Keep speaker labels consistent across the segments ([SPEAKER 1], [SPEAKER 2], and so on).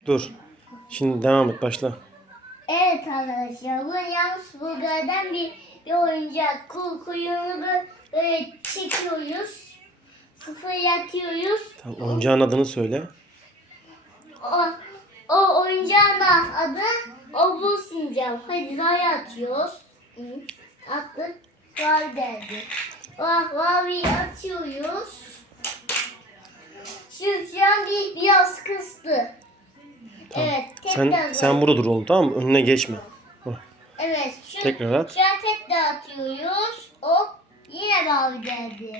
[SPEAKER 1] Dur. Şimdi devam et, başla.
[SPEAKER 2] Evet arkadaşlar, bu yalnız bulgardan bir oyuncak. Kuyruğunu böyle çekiyoruz. Sıfır yatıyoruz.
[SPEAKER 1] Tamam, oyuncağın adını söyle.
[SPEAKER 2] O, o oyuncağın adı Obul Sincap. Hadi zay atıyoruz. Attık. Var derdi. Vavi atıyoruz. Şu an biraz kıstı.
[SPEAKER 1] Tamam.
[SPEAKER 2] Evet.
[SPEAKER 1] Sen burada dur oğlum, tamam mı? Önüne geçme. Hah.
[SPEAKER 2] Evet.
[SPEAKER 1] Tekrar at.
[SPEAKER 2] Şu an tekrar atıyoruz. Hop. Yine mavi geldi.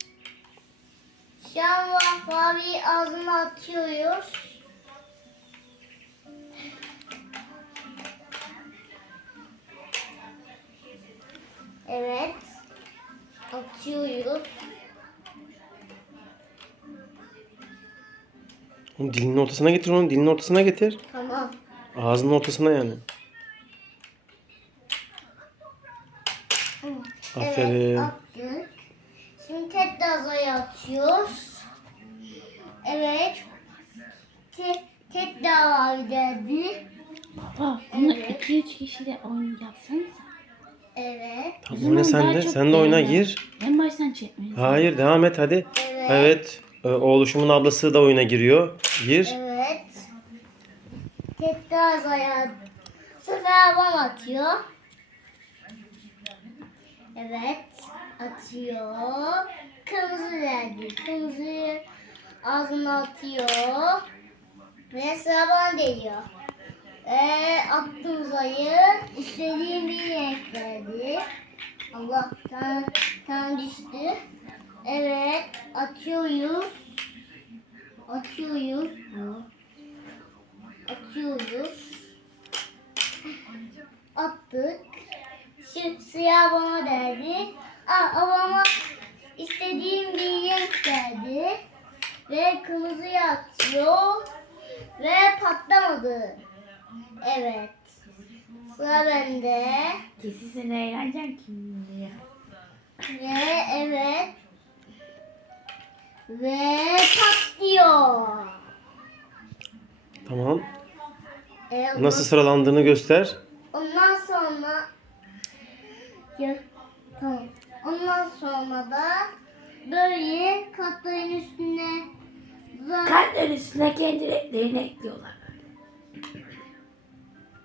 [SPEAKER 2] Şu an mavi ağzına atıyoruz. Evet. Atıyoruz.
[SPEAKER 1] Onu dilinin ortasına getir, onu dilinin ortasına getir.
[SPEAKER 2] Tamam.
[SPEAKER 1] Ağzının ortasına yani.
[SPEAKER 2] Evet,
[SPEAKER 1] Aferin.
[SPEAKER 2] attık. Şimdi tekrar zaya atıyoruz. Evet. Tekrar mavi geldi.
[SPEAKER 3] Baba bunu 2-3 kişiyle oyun yapsanız.
[SPEAKER 2] Evet.
[SPEAKER 1] Tamam, oyna sen de. Sen de oyna, gir.
[SPEAKER 3] En baştan çekmeniz.
[SPEAKER 1] Hayır, devam et hadi.
[SPEAKER 2] Evet.
[SPEAKER 1] Evet. Oğluşumun ablası da oyuna giriyor. Gir.
[SPEAKER 2] Evet. Tekrar zaya. Bu sefer babam atıyor. Evet. Atıyor. Kırmızı geldi. Kırmızıyı ağzına atıyor. Ve sıra bana değiyor. Attım zayı. İstediğim bir renk geldi. Allah tam düştü. Evet. Atıyoruz. Atıyoruz. Atıyoruz. Attık. Şu siyah bana derdi. Ama istediğim bir renk geldi. Ve kırmızıyı atıyor. Ve patlamadı. Evet. Sıra bende.
[SPEAKER 3] Kesin sen eğleneceksin kim diye.
[SPEAKER 2] Ve evet. Ve patlıyor.
[SPEAKER 1] Tamam.
[SPEAKER 2] Ondan-
[SPEAKER 1] Nasıl sıralandığını göster.
[SPEAKER 2] Ondan sonra tamam. Ondan sonra da böyle katların üstüne
[SPEAKER 3] Kartların üstüne kendi renklerini ekliyorlar.